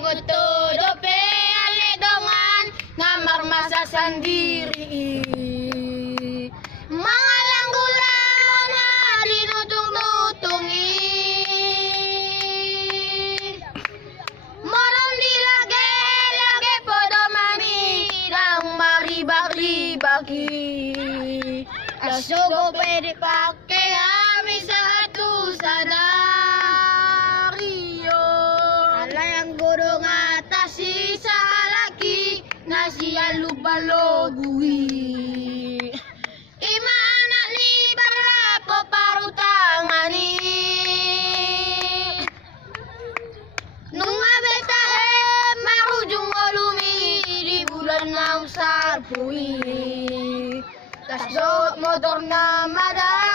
todo pe ale dongan ngamar masa sendiri. Mga langgulan na dinutung-nutungi. Moron dilage-lage podo mamirang maribag-ribagi. Asugo pwede pake ami satu sadario. Alayang gurung atas sisa lagi nasiya lubalogui. Imana ni barapo parutangani. Nung abetahe marujung olumi di bulan ng sarpui. Tasot motor na madal.